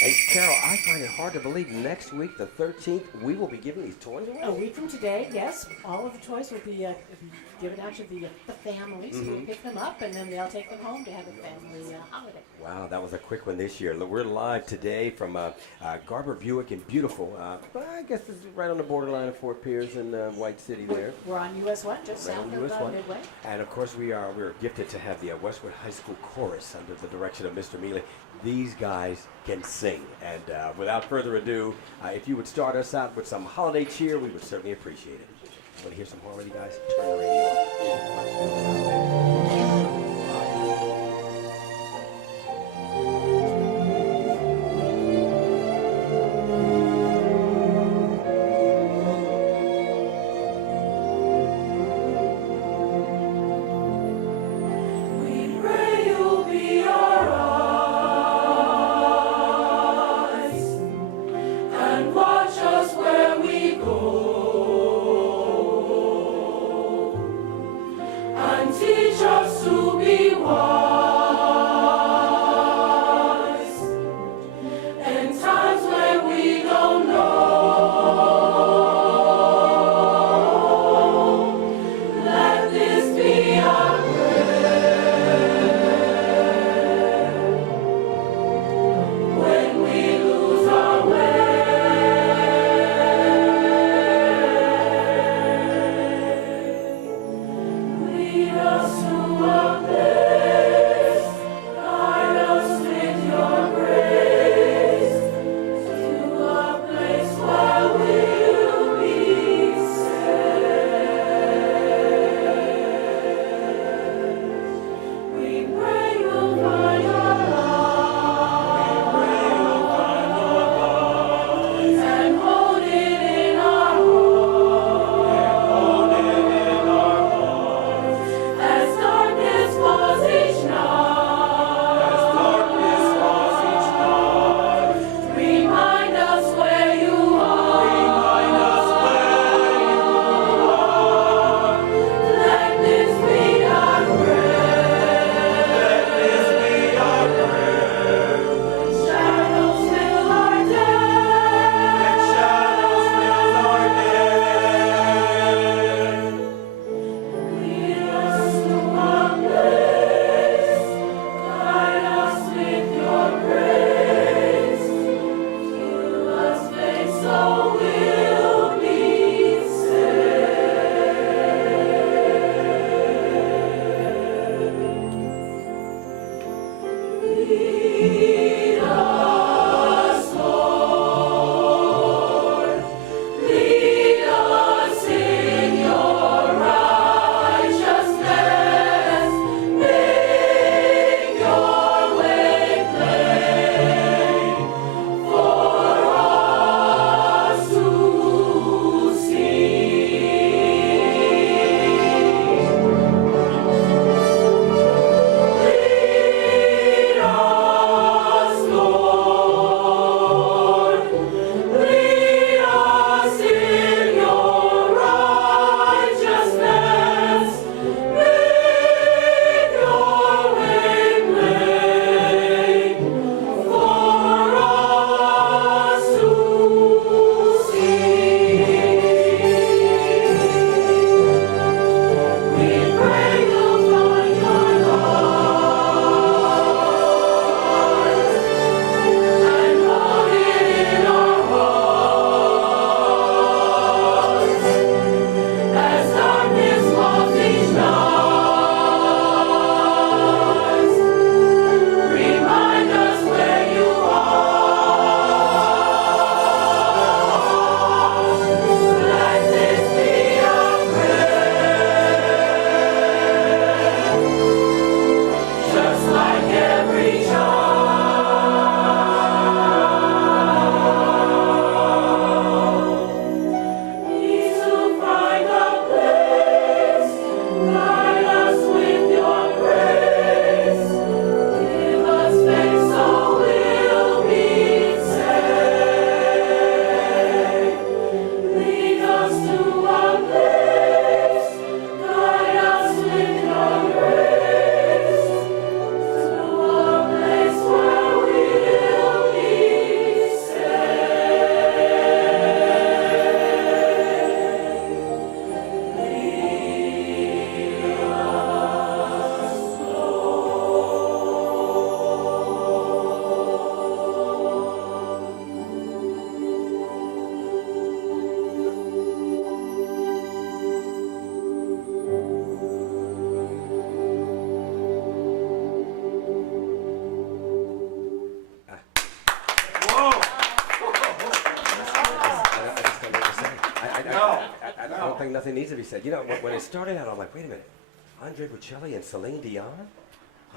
Hey, Carol, I find it hard to believe next week, the 13th, we will be giving these toys away. A week from today, yes, all of the toys will be given out to the families who will pick them up, and then they'll take them home to have a family holiday. Wow, that was a quick one this year. We're live today from Garber Buick in beautiful, I guess this is right on the borderline of Fort Pierce and White City there. We're on US 1, just Right south on US of 1. Midway. And of course we're gifted to have the Westwood High School Chorus under the direction of Mr. Mealy. These guys can sing. And without further ado, if you would start us out with some holiday cheer, we would certainly appreciate it. Want to hear some harmony, guys? Turn the radio on. Teach something needs to be said. You know, when it started out, I'm like, wait a minute, Andre Bocelli and Celine Dion?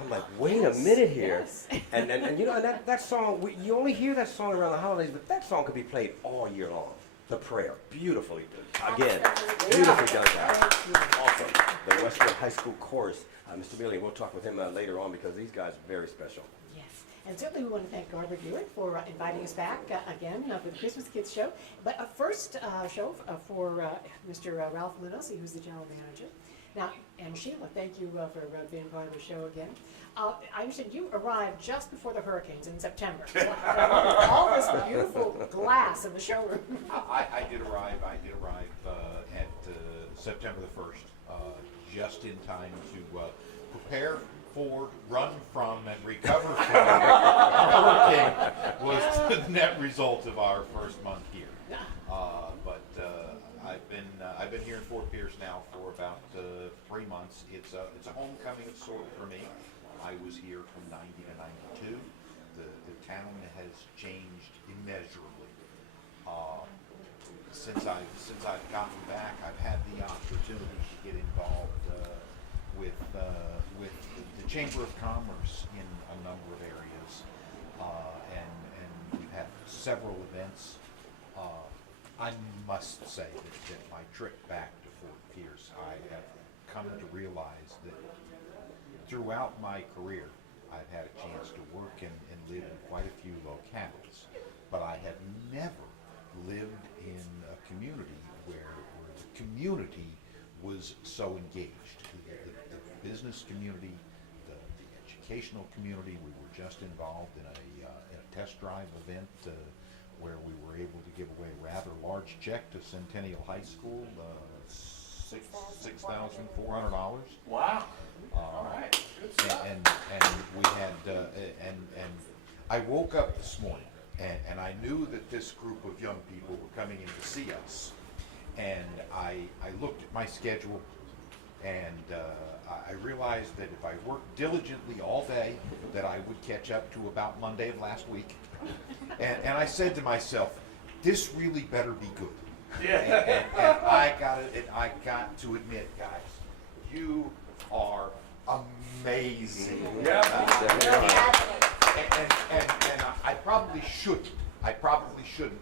I'm like, wait a minute here. Yes. And you know, and that song, you only hear that song around the holidays, but that song could be played all year long. The Prayer, beautifully, again, beautifully done, guys. Awesome. The Westwood High School Chorus. Mr. Mealy, we'll talk with him later on because these guys are very special. Yes, and certainly we want to thank Garber Buick for inviting us back again for the Christmas Kids show. But a first show for Mr. Ralph Lunosi, who's the general manager. Now, and Sheila, thank you for being part of the show again. I understand you arrived just before the hurricanes in September. So, all this beautiful glass in the showroom. I did arrive at September the 1st, just in time to prepare for, run from, and recover from a hurricane was the net result of our first month here. But I've been here in Fort Pierce now for about 3 months. It's a homecoming of sort for me. I was here from '90 to '92. The town has changed immeasurably. Since I've gotten back, I've had the opportunity to get involved with the Chamber of Commerce in a number of areas, and we've had several events. I must say that my trip back to Fort Pierce, I have come to realize that throughout my career, I've had a chance to work and live in quite a few locales, but I have never lived in a community where the community was so engaged. The business community, the educational community. We were just involved in a test drive event where we were able to give away a rather large check to Centennial High School, $6,400. Wow. All right. Good stuff. And we had and I woke up this morning and I knew that this group of young people were coming in to see us, and I looked at my schedule, and I realized that if I worked diligently all day, that I would catch up to about Monday of last week. And I said to myself, this really better be good. Yeah. And I got to admit, guys, you are amazing. Yeah. And I probably shouldn't.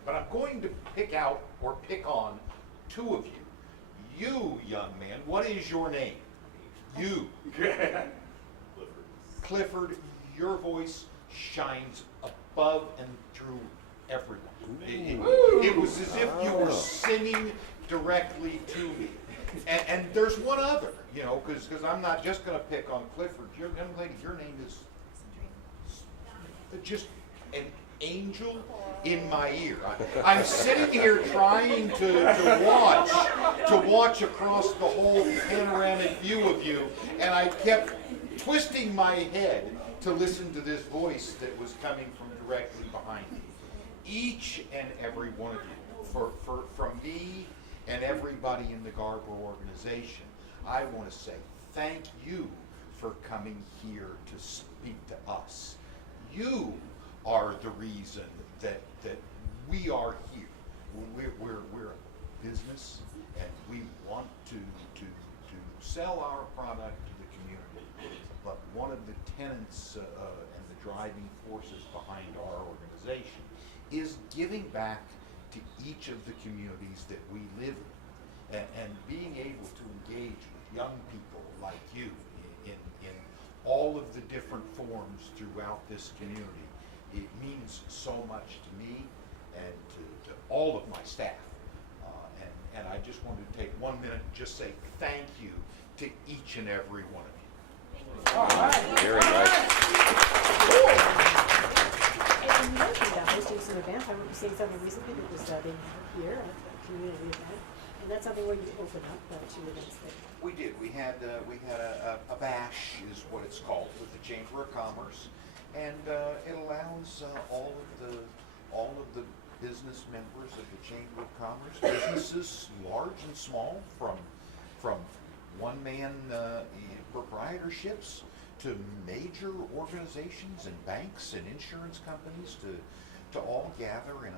But I'm going to pick on two of you. You, young man, what is your name? You. Clifford, your voice shines above and through everyone. It was as if you were singing directly to me. And there's one other, you know, because I'm not just going to pick on Clifford. Young lady, your name is just an angel in my ear. I'm sitting here trying to watch across the whole panoramic view of you, and I kept twisting my head to listen to this voice that was coming from directly behind me. Each and every one of you, from me and everybody in the Garber organization, I want to say thank you for coming here to speak to us. You are the reason that we are here. We're a business, and we want to sell our product to the community. But one of the tenets and the driving forces behind our organization is giving back to each of the communities that we live in, and being able to engage with young people like you in all of the different forms throughout this community. It means so much to me and to all of my staff. And I just wanted to take 1 minute and just say thank you to each and every one of you. All right. Very nice. And you mentioned hosting some events. I remember seeing something recently that was being held here, a community event. And that's something where you open up to events there. We did. We had a bash, is what it's called, with the Chamber of Commerce, and it allows all of the business members of the Chamber of Commerce, businesses large and small, from one-man proprietorships to major organizations and banks and insurance companies, to all gather in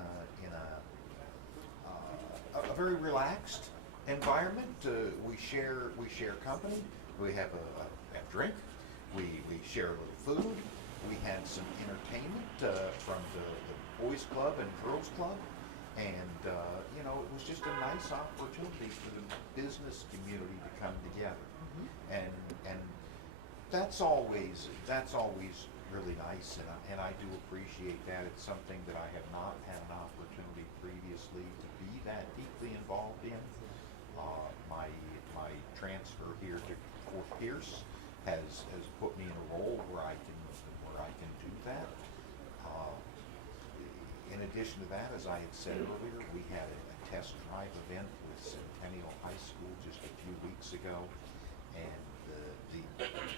a very relaxed environment. We share company. We have a drink. We share a little food. We had some entertainment from the boys club and girls club, and you know, it was just a nice opportunity for the business community to come together, and that's always really nice, and I do appreciate that. It's something that I have not had an opportunity previously to be that deeply involved in. My transfer here to Fort Pierce has put me in a role where I can do that. In addition to that, as I had said earlier, we had a test drive event with Centennial High School just a few weeks ago, and the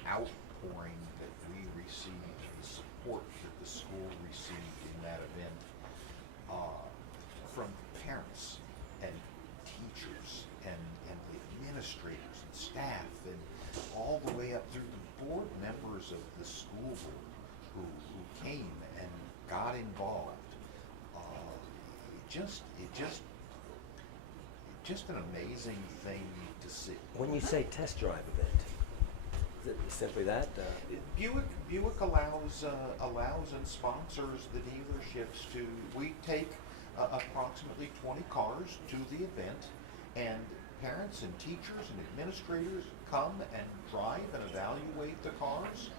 outpouring that we received, the support that the school received in that event from parents and teachers and the administrators and staff and all the way up through the board members of the school board who came and got involved. Just an amazing thing to see. When you say test drive event, is it simply that? Buick allows and sponsors the dealerships to. We take approximately 20 cars to the event, and parents and teachers and administrators come and drive and evaluate the cars.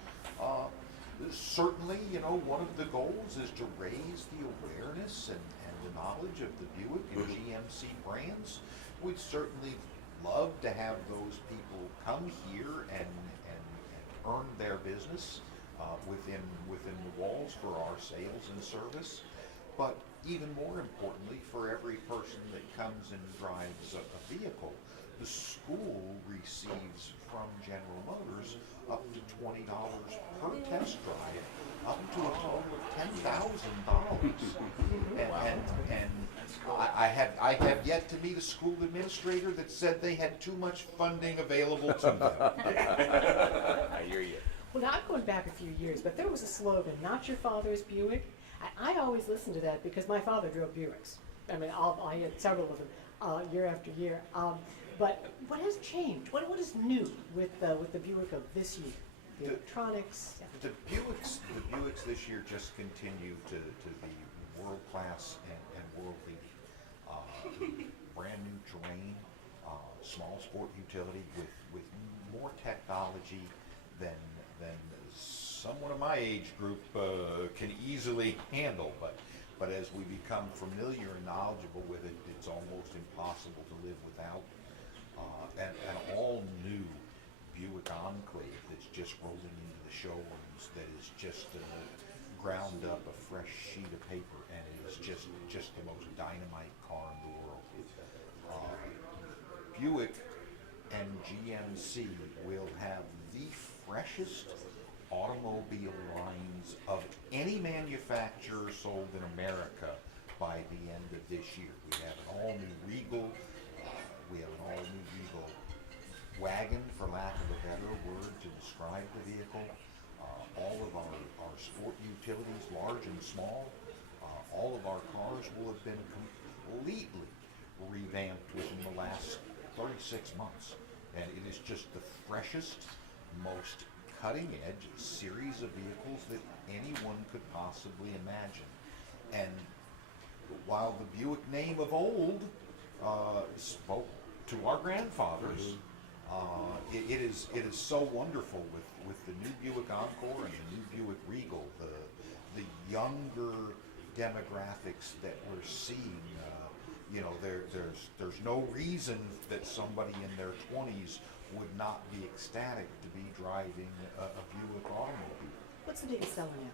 Certainly, you know, one of the goals is to raise the awareness and the knowledge of the Buick and GMC brands. We'd certainly love to have those people come here and earn their business within the walls for our sales and service. But even more importantly, for every person that comes and drives a vehicle, the school receives from General Motors up to $20 per test drive, up to a total of $10,000. And I have yet to meet a school administrator that said they had too much funding available to them. I hear you. Well, now I'm going back a few years, but there was a slogan, "Not your father's Buick." I always listened to that because my father drove Buicks. I mean, I had several of them year after year. But what has changed? What is new with the Buick of this year? The electronics. The Buicks this year just continue to be world class and world leading. Brand new terrain, small sport utility with more technology than someone of my age group can easily handle. But as we become familiar and knowledgeable with it, it's almost impossible to live without. An all-new Buick Enclave that's just rolling into the showrooms, that is just ground up a fresh sheet of paper, and it is just the most dynamite car in the world. Buick and GMC will have the freshest automobile lines of any manufacturer sold in America by the end of this year. We have an all-new Regal. We have an all-new Regal wagon, for lack of a better word to describe the vehicle. All of our sport utilities, large and small, all of our cars will have been completely revamped within the last 36 months. And it is just the freshest, most cutting-edge series of vehicles that anyone could possibly imagine. And while the Buick name of old spoke to our grandfathers, it is so wonderful with the new Buick Encore and the new Buick Regal, the younger demographics that we're seeing. You know, there's no reason that somebody in their 20s would not be ecstatic to be driving a Buick automobile. What's the biggest seller now?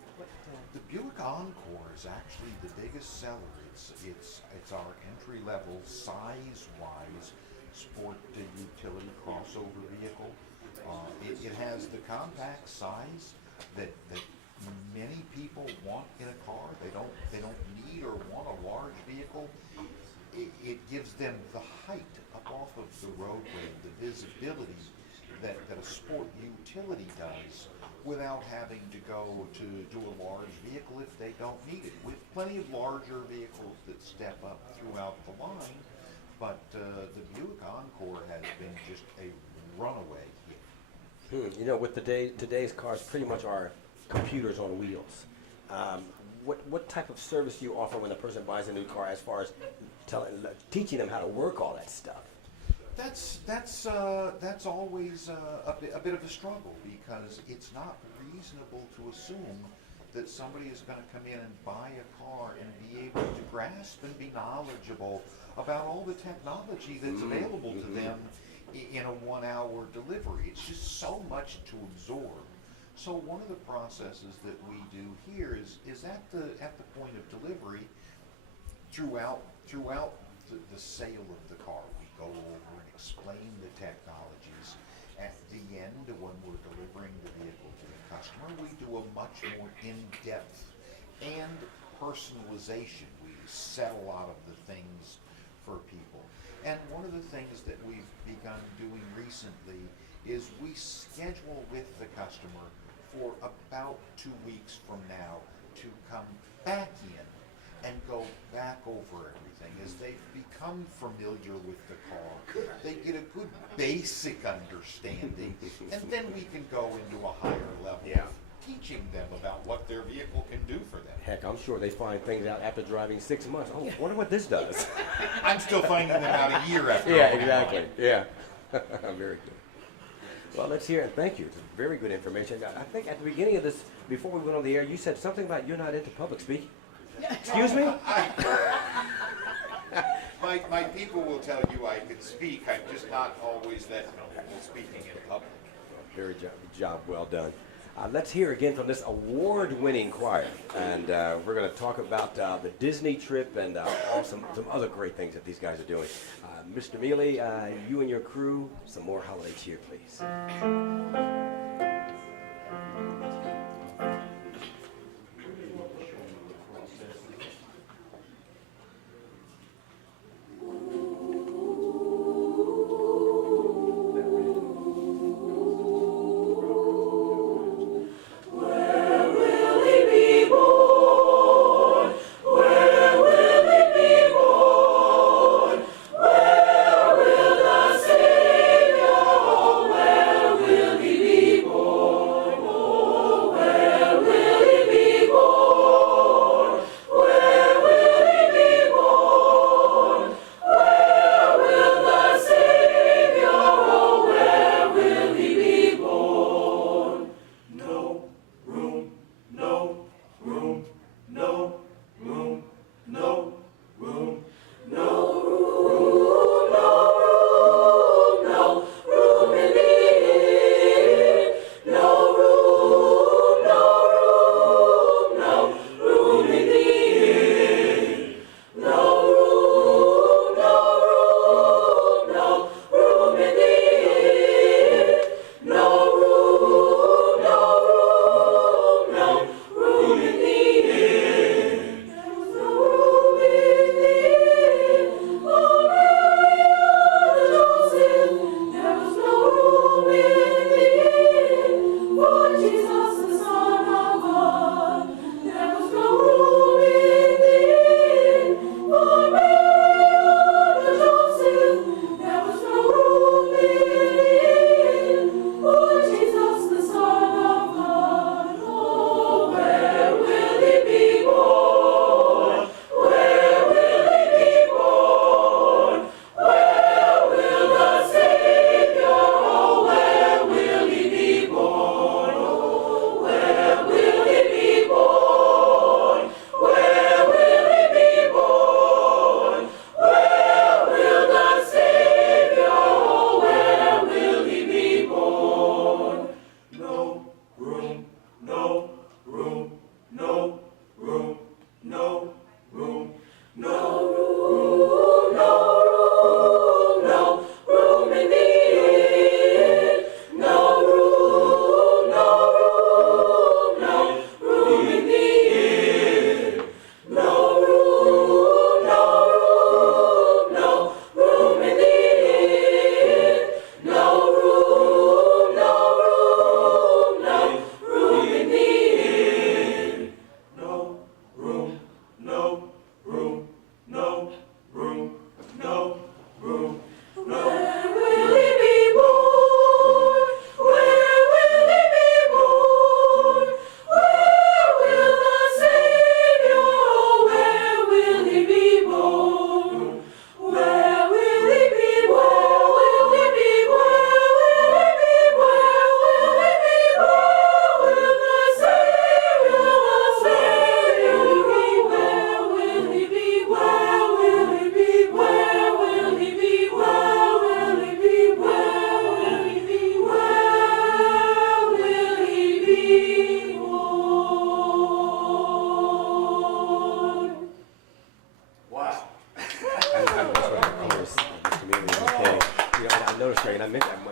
The Buick Encore is actually the biggest seller. It's our entry-level, size-wise, sport to utility crossover vehicle. It has the compact size that many people want in a car. They don't need or want a large vehicle. It gives them the height up off of the roadway, the visibility that a sport utility does, without having to go to a large vehicle if they don't need it. With plenty of larger vehicles that step up throughout the line, but the Buick Encore has been just a runaway hit. You know, with today's cars pretty much are computers on wheels. What type of service do you offer when a person buys a new car as far as teaching them how to work all that stuff? That's always a bit of a struggle, because it's not reasonable to assume that somebody is going to come in and buy a car and be able to grasp and be knowledgeable about all the technology that's available to them in a 1-hour delivery. It's just so much to absorb. So one of the processes that we do here is at the point of delivery, throughout the sale of the car, we go over and explain the technologies. At the end, when we're delivering the vehicle to the customer, we do a much more in-depth and personalization. We set a lot of the things for people. And one of the things that we've begun doing recently is we schedule with the customer for about 2 weeks from now to come back in and go back over everything. As they've become familiar with the car, they get a good basic understanding, and then we can go into a higher level of teaching them about what their vehicle can do for them. Heck, I'm sure they find things out after driving 6 months. Oh, wonder what this does. I'm still finding them out a year after. Yeah, exactly. Yeah. Very good. Well, let's hear it. Thank you. It's very good information. I think at the beginning of this, before we went on the air, you said something about you're not into public speaking. Excuse me? My people will tell you I can speak. I'm just not always that comfortable speaking in public. Very job well done. Let's hear again from this award-winning choir, and we're going to talk about the Disney trip and some other great things that these guys are doing. Mr. Mealy, you and your crew, some more holiday cheer, please. Where will the Savior, where will he be?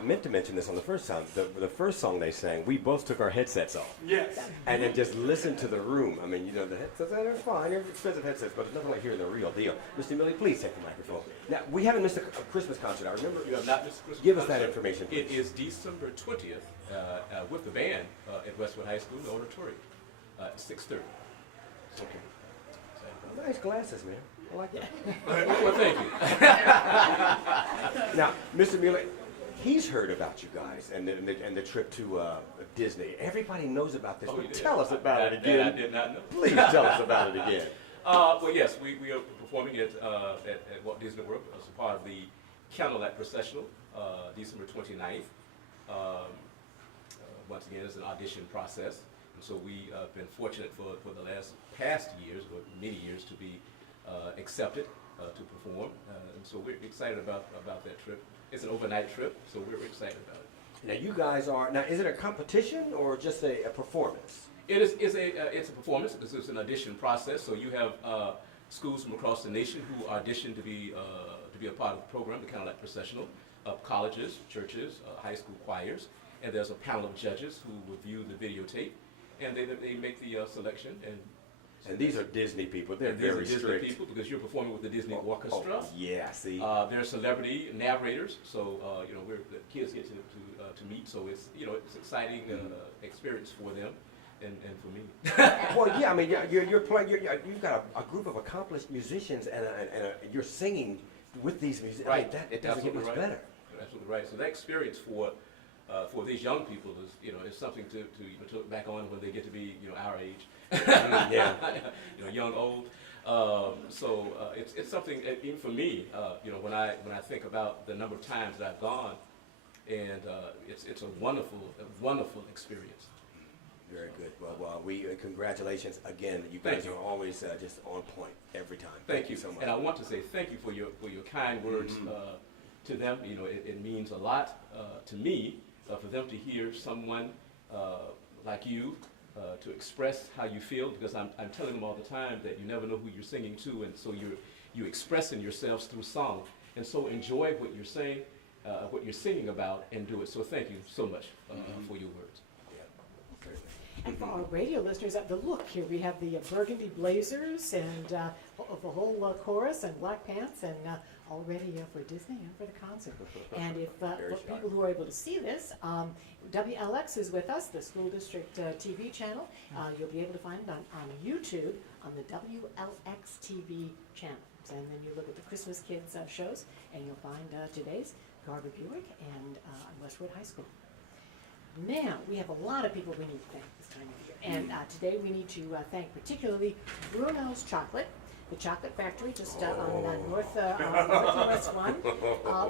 meant to mention this on the first song. The first song they sang, we both took our headsets off. Yes. And then just listened to the room. I mean, you know, the headsets, they're fine. They're expensive headsets, but it's nothing like hearing the real deal. Mr. Millie, please take the microphone. Now, we haven't missed a Christmas concert. I remember. You have not missed Christmas Give us that concert. information, please. It is December 20th with the band at Westwood High School, the auditorium, 6:30. Okay. Nice glasses, man. I like that. Well, thank you. Now, Mr. Mueller, he's heard about you guys and the trip to Disney. Everybody knows about this. Oh, Well, you did? tell us about it That again. I did not know. Please tell us about it again. Well, yes, we are performing at Walt Disney World as a part of the Candlelight Processional, December 29th. Once again, it's an audition process. And so we have been fortunate for the past years, or many years, to be accepted to perform. And so we're excited about that trip. It's an overnight trip, so we're excited about it. Now, you guys are, now, is it a competition or just a performance? It's a performance. This is an audition process. So you have schools from across the nation who audition to be a part of the program, the Candlelight Processional, colleges, churches, high school choirs, and there's a panel of judges who review the videotape, and they make the selection. And these are Disney people. They're And these are very Disney strict. people because you're performing with the Disney Orchestra. Oh, yeah, see. They're celebrity narrators, so the kids get to meet. So it's it's exciting experience for them and for me. Well, yeah, I mean, you're playing. You've got a group of accomplished musicians, and you're singing with these musicians. Right. I mean, it doesn't get much Absolutely right. better. Absolutely right. So that experience for these young people is something to look back on when they get to be our age. Yeah. Young, old. It's something even for me. When I think about the number of times that I've gone, and it's a wonderful experience. Very good. Well, congratulations again. You Thank guys you. are always just on point every time. Thank you so much. And I want to say thank you for your kind words to them. It means a lot to me for them to hear someone like you to express how you feel, because I'm telling them all the time that you never know who you're singing to, and so you're expressing yourselves through song. And so enjoy what you're saying, what you're singing about, and do it. So thank you so much for your words. And for our radio listeners, the look here, we have the burgundy blazers and the whole chorus and black pants, and all ready for Disney and for the concert. And if for people who are able to see this, WLX is with us, the school district TV channel. You'll be able to find it on YouTube on the WLX-TV channel. And then you look at the Christmas Kids shows, and you'll find today's Garber Buick and Westwood High School. Now, we have a lot of people we need to thank this time of year. And today we need to thank particularly Bruno's Chocolate, the chocolate factory just on Northwest 1.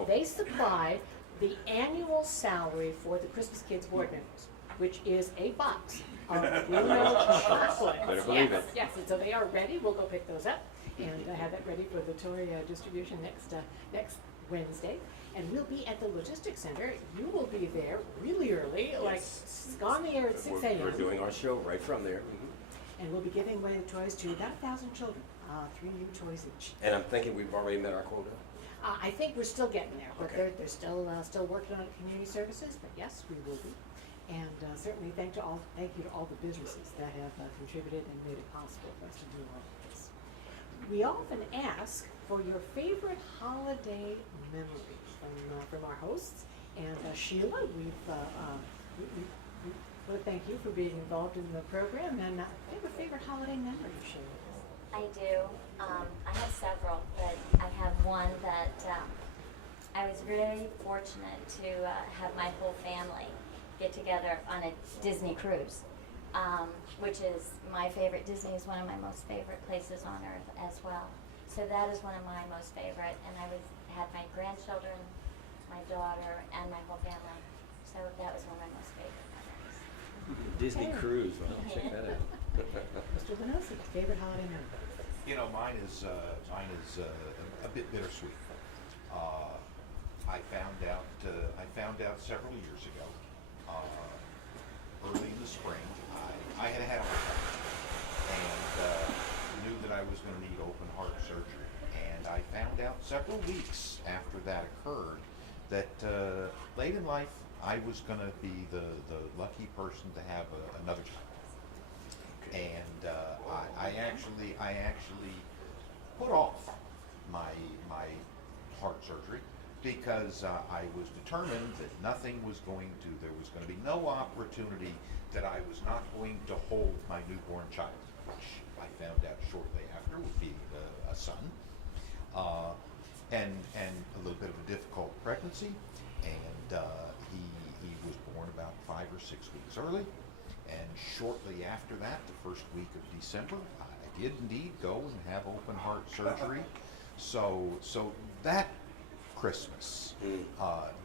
They supply the annual salary for the Christmas Kids board members, which is a box of Bruno chocolate. Better believe it. Yes, and so they are ready. We'll go pick those up and have that ready for the toy distribution next Wednesday. And we'll be at the Logistics Center. You will be there really early, like on the air at 6 a.m. We're doing our show right from there. And we'll be giving away the toys to about 1,000 children, 3 new toys each. And I'm thinking we've already met our quota. I think we're still getting there, but Okay. they're still working on community services. But yes, we will be. And certainly thank you to all the businesses that have contributed and made it possible for us to do all of this. We often ask for your favorite holiday memory from our hosts. And Sheila, we want to thank you for being involved in the program. And do you have a favorite holiday memory, Sheila? I do. I have several, but I have one that I was very fortunate to have my whole family get together on a Disney cruise, which is my favorite. Disney is one of my most favorite places on earth as well. So that is one of my most favorite, and I had my grandchildren, my daughter, and my whole family. So that was one of my most favorite memories. Disney cruise. Well, check that out. Mr. Lenosi, favorite holiday memory? Mine is a bit bittersweet. I found out several years ago, early in the spring, I had a head attack and knew that I was going to need open heart surgery. And I found out several weeks after that occurred that late in life I was going to be the lucky person to have another child. And I actually put off my heart surgery because I was determined that nothing was going to, there was going to be no opportunity that I was not going to hold my newborn child, which I found out shortly after would be a son, and a little bit of a difficult pregnancy, and he was born about 5 or 6 weeks early, and shortly after that, the first week of December, I did indeed go and have open heart surgery. So that Christmas,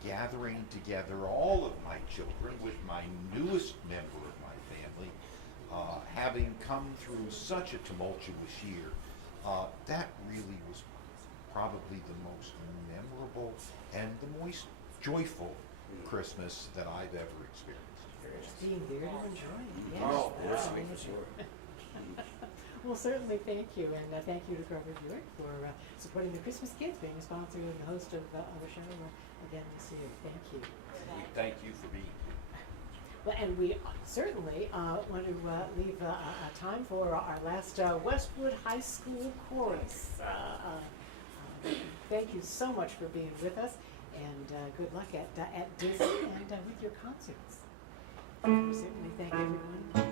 gathering together all of my children with my newest member of my family, having come through such a tumultuous year, that really was probably the most memorable and the most joyful Christmas that I've ever experienced. Being there to enjoy it, yes. Oh, that's definitely, for amazing. sure. Well, certainly thank you, and thank you to Garber Buick for supporting the Christmas Kids, being a sponsor and the host of a show again this year. Thank you. Thank you for being here. Well, and we certainly want to leave time for our last Westwood High School chorus. Thank you so much for being with us, and good luck at Disney and with your concerts. We certainly thank everyone.